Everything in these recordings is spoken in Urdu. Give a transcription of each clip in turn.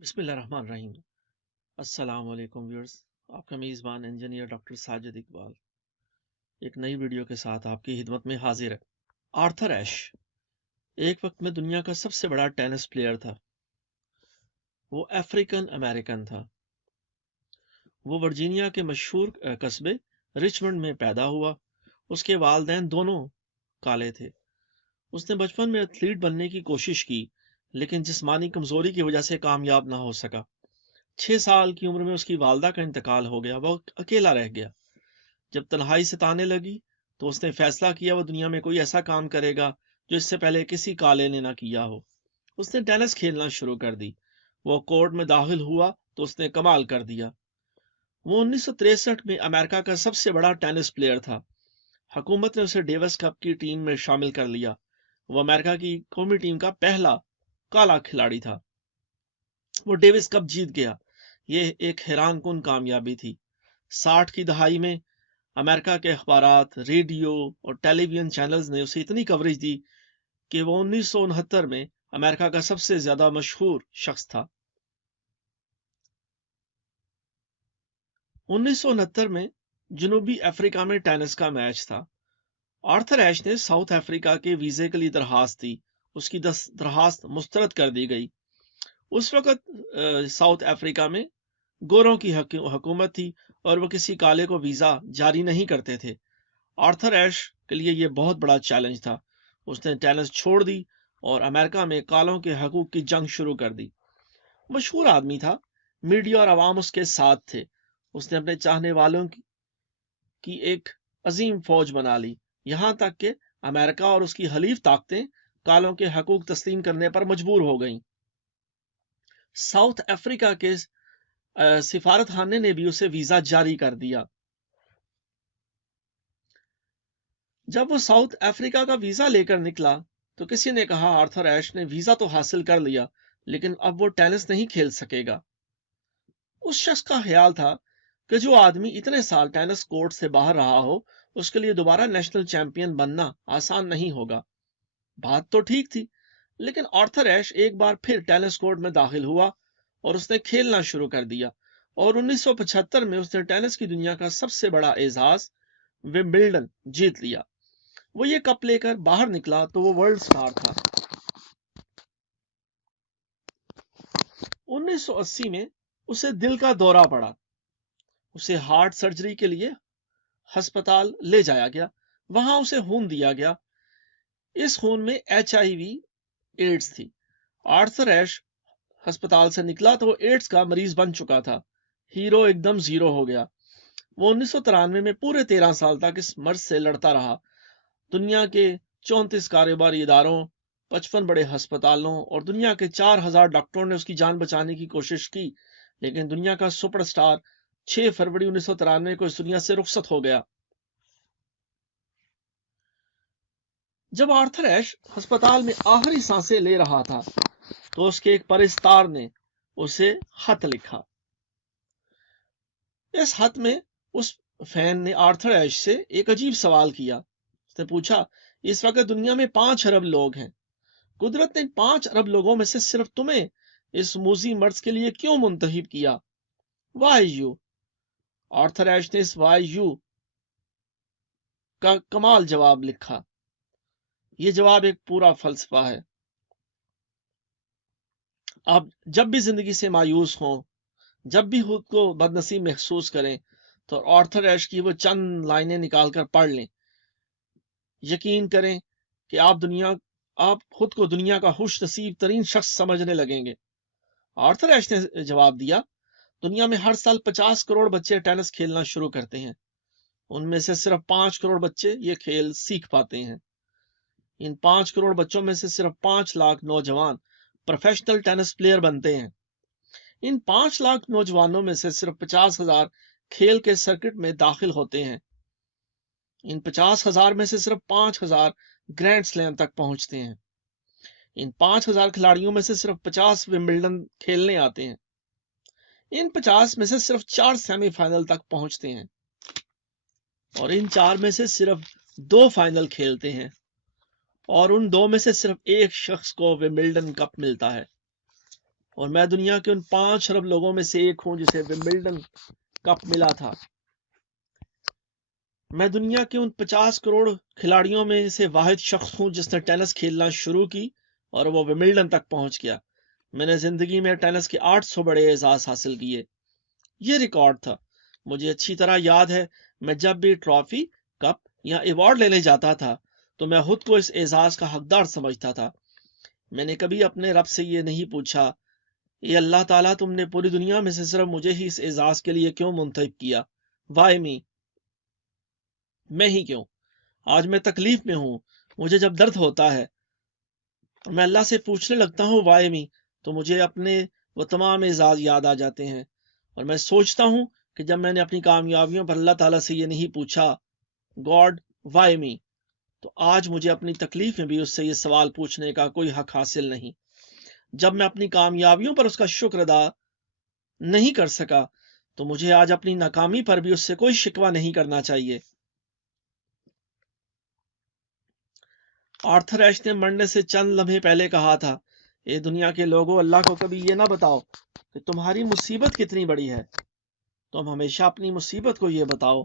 بسم اللہ الرحمن الرحیم۔ السلام علیکم ویورز، آپ کا میزبان انجینئر ڈاکٹر ساجد اقبال ایک نئی ویڈیو کے ساتھ آپ کی خدمت میں حاضر ہے۔ آرتھر ایش ایک وقت میں دنیا کا سب سے بڑا ٹینس پلیئر تھا۔ وہ افریقن امریکن تھا۔ وہ ورجینیا کے مشہور قصبے رچمنڈ میں پیدا ہوا۔ اس کے والدین دونوں کالے تھے۔ اس نے بچپن میں ایتھلیٹ بننے کی کوشش کی لیکن جسمانی کمزوری کی وجہ سے کامیاب نہ ہو سکا۔ 6 سال کی عمر میں اس کی والدہ کا انتقال ہو گیا۔ وہ اکیلا رہ گیا۔ جب تنہائی ستانے لگی تو اس نے فیصلہ کیا وہ دنیا میں کوئی ایسا کام کرے گا جو اس سے پہلے کسی کالے نے نہ کیا ہو۔ اس نے ٹینس کھیلنا شروع کر دی۔ وہ کورٹ میں داخل ہوا تو اس نے کمال کر دیا۔ وہ 1963 میں امریکہ کا سب سے بڑا ٹینس پلیئر تھا۔ حکومت نے اسے ڈیوس کپ کی ٹیم میں شامل کر لیا۔ وہ امریکہ کی قومی ٹیم کا پہلا کالا کھلاڑی تھا۔ وہ ڈیوس کپ جیت گیا۔ یہ ایک حیران کن کامیابی تھی۔ 60 کی دہائی میں امریکہ کے اخبارات، ریڈیو اور ٹیلی ویژن چینلز نے اسے اتنی کوریج دی کہ وہ 1969 میں امریکہ کا سب سے زیادہ مشہور شخص تھا۔ 1969 میں جنوبی افریقہ میں ٹینس کا میچ تھا۔ آرتھر ایش نے ساؤتھ افریقہ کے ویزے کے لیے درخواست دی۔ اس کی درخواست مسترد کر دی گئی۔ اس وقت ساؤتھ افریقہ میں گوروں کی حکومت تھی اور وہ کسی کالے کو ویزا جاری نہیں کرتے تھے۔ آرتھر ایش کے لیے یہ بہت بڑا چیلنج تھا۔ اس نے ٹینس چھوڑ دی اور امریکہ میں کالوں کے حقوق کی جنگ شروع کر دی۔ مشہور آدمی تھا۔ میڈیا اور عوام اس کے ساتھ تھے۔ اس نے اپنے چاہنے والوں کی ایک عظیم فوج بنا لی، یہاں تک کہ امریکہ اور اس کی حلیف طاقتیں کالوں کے حقوق تسلیم کرنے پر مجبور ہو گئیں۔ ساؤتھ افریقہ کے سفارت خانے نے بھی اسے ویزا جاری کر دیا۔ جب وہ ساؤتھ افریقہ کا ویزا لے کر نکلا تو کسی نے کہا آرتھر ایش نے ویزا تو حاصل کر لیا لیکن اب وہ ٹینس نہیں کھیل سکے گا۔ اس شخص کا خیال تھا کہ جو آدمی اتنے سال ٹینس کورٹ سے باہر رہا ہو اس کے لیے دوبارہ نیشنل چیمپئن بننا آسان نہیں ہوگا۔ بات تو ٹھیک تھی، لیکن آرتھر ایش ایک بار پھر ٹینس کورٹ میں داخل ہوا اور اس نے کھیلنا شروع کر دیا، اور 1975 میں اس نے ٹینس کی دنیا کا سب سے بڑا اعزاز ومبلڈن جیت لیا۔ وہ یہ کپ لے کر باہر نکلا تو وہ ورلڈ سٹار تھا۔ 1980 میں اسے دل کا دورہ پڑا۔ اسے ہارٹ سرجری کے لیے ہسپتال لے جایا گیا۔ وہاں اسے خون دیا گیا۔ اس خون میں HIV ایڈز تھی۔ آرتھر ایش ہسپتال سے نکلا تو وہ ایڈز کا مریض بن چکا تھا۔ ہیرو ایک دم زیرو ہو گیا۔ وہ 1993 میں پورے 13 سال تک اس مرض سے لڑتا رہا۔ دنیا کے 34 کاروباری اداروں، 55 بڑے ہسپتالوں اور دنیا کے 4000 ڈاکٹروں نے اس کی جان بچانے کی کوشش کی، لیکن دنیا کا سپر سٹار 6 فروری 1993 کو اس دنیا سے رخصت ہو گیا۔ جب آرتھر ایش ہسپتال میں آخری سانسیں لے رہا تھا تو اس کے ایک پرستار نے اسے خط لکھا۔ اس خط میں اس فین نے آرتھر ایش سے ایک عجیب سوال کیا۔ اس نے پوچھا، اس وقت دنیا میں 5 ارب لوگ ہیں، قدرت نے 5 ارب لوگوں میں سے صرف تمہیں اس موذی مرض کے لیے کیوں منتخب کیا؟ Why you? آرتھر ایش نے اس وائی یو کا کمال جواب لکھا۔ یہ جواب ایک پورا فلسفہ ہے۔ آپ جب بھی زندگی سے مایوس ہوں، جب بھی خود کو بد نصیب محسوس کریں تو آرتھر ایش کی وہ چند لائنیں نکال کر پڑھ لیں۔ یقین کریں کہ آپ خود کو دنیا کا خوش نصیب ترین شخص سمجھنے لگیں گے۔ آرتھر ایش نے جواب دیا، دنیا میں ہر سال 50 کروڑ بچے ٹینس کھیلنا شروع کرتے ہیں۔ ان میں سے صرف 5 کروڑ بچے یہ کھیل سیکھ پاتے ہیں۔ ان 5 کروڑ بچوں میں سے صرف 5 لاکھ نوجوان پروفیشنل ٹینس پلیئر بنتے ہیں۔ ان 5 لاکھ نوجوانوں میں سے صرف 50,000 کھیل کے سرکٹ میں داخل ہوتے ہیں۔ ان 50,000 میں سے صرف 5,000 گرینڈ سلیم تک پہنچتے ہیں۔ ان 5,000 کھلاڑیوں میں سے صرف 50 ومبلڈن کھیلنے آتے ہیں۔ ان 50 میں سے صرف 4 سیمی فائنل تک پہنچتے ہیں، اور ان 4 میں سے صرف 2 فائنل کھیلتے ہیں، اور ان 2 میں سے صرف ایک شخص کو ومبلڈن کپ ملتا ہے۔ اور میں دنیا کے ان 5 ارب لوگوں میں سے ایک ہوں جسے ومبلڈن کپ ملا تھا۔ میں دنیا کے ان 50 کروڑ کھلاڑیوں میں سے واحد شخص ہوں جس نے ٹینس کھیلنا شروع کی اور وہ ومبلڈن تک پہنچ گیا۔ میں نے زندگی میں ٹینس کے 800 بڑے اعزاز حاصل کیے۔ یہ ریکارڈ تھا۔ مجھے اچھی طرح یاد ہے میں جب بھی ٹرافی، کپ یا ایوارڈ لینے جاتا تھا تو میں خود کو اس اعزاز کا حقدار سمجھتا تھا۔ میں نے کبھی اپنے رب سے یہ نہیں پوچھا، اے اللہ تعالیٰ تم نے پوری دنیا میں سے صرف مجھے ہی اس اعزاز کے لیے کیوں منتخب کیا؟ وائی می؟ میں ہی کیوں؟ آج میں تکلیف میں ہوں، مجھے جب درد ہوتا ہے اور میں اللہ سے پوچھنے لگتا ہوں وائی می، تو مجھے اپنے وہ تمام اعزاز یاد آ جاتے ہیں، اور میں سوچتا ہوں کہ جب میں نے اپنی کامیابیوں پر اللہ تعالیٰ سے یہ نہیں پوچھا گاڈ وائی می، تو آج مجھے اپنی تکلیف میں بھی اس سے یہ سوال پوچھنے کا کوئی حق حاصل نہیں۔ جب میں اپنی کامیابیوں پر اس کا شکر ادا نہیں کر سکا تو مجھے آج اپنی ناکامی پر بھی اس سے کوئی شکوہ نہیں کرنا چاہیے۔ آرتھر ایش نے مرنے سے چند لمحے پہلے کہا تھا، اے دنیا کے لوگوں، اللہ کو کبھی یہ نہ بتاؤ کہ تمہاری مصیبت کتنی بڑی ہے، تم ہمیشہ اپنی مصیبت کو یہ بتاؤ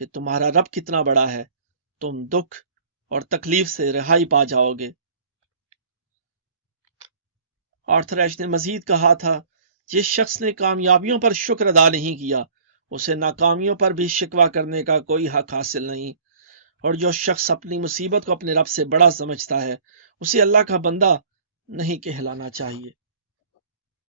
کہ تمہارا رب کتنا بڑا ہے، تم دکھ اور تکلیف سے رہائی پا جاؤ گے۔ آرتھر ایش نے مزید کہا تھا، جس شخص نے کامیابیوں پر شکر ادا نہیں کیا اسے ناکامیوں پر بھی شکوہ کرنے کا کوئی حق حاصل نہیں، اور جو شخص اپنی مصیبت کو اپنے رب سے بڑا سمجھتا ہے اسے اللہ کا بندہ نہیں کہلانا چاہیے۔